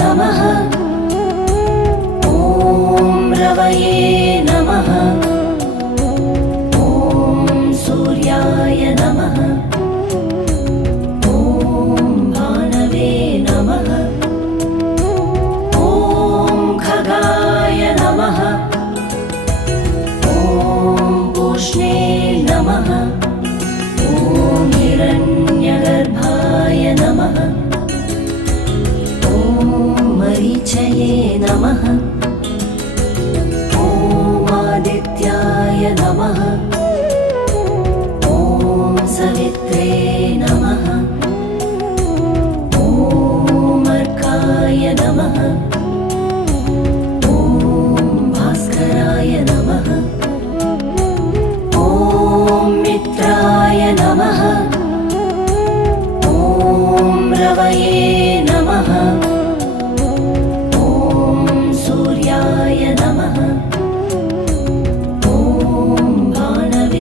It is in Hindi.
नमः। ॐ रवये नमः। ॐ सूर्याय नमः। ॐ भानवे नमः। ॐ खगाय नमः। ॐ पूष्णे नमः। ॐ हिरण्यगर्भाय नमः। ॐ मरीचये नमः। ॐ आदित्याय नमः। ॐ सवित्रे नमः। ॐ अर्काय नमः। ॐ भास्कराय नमः। ॐ मित्राय नमः। ॐ रवये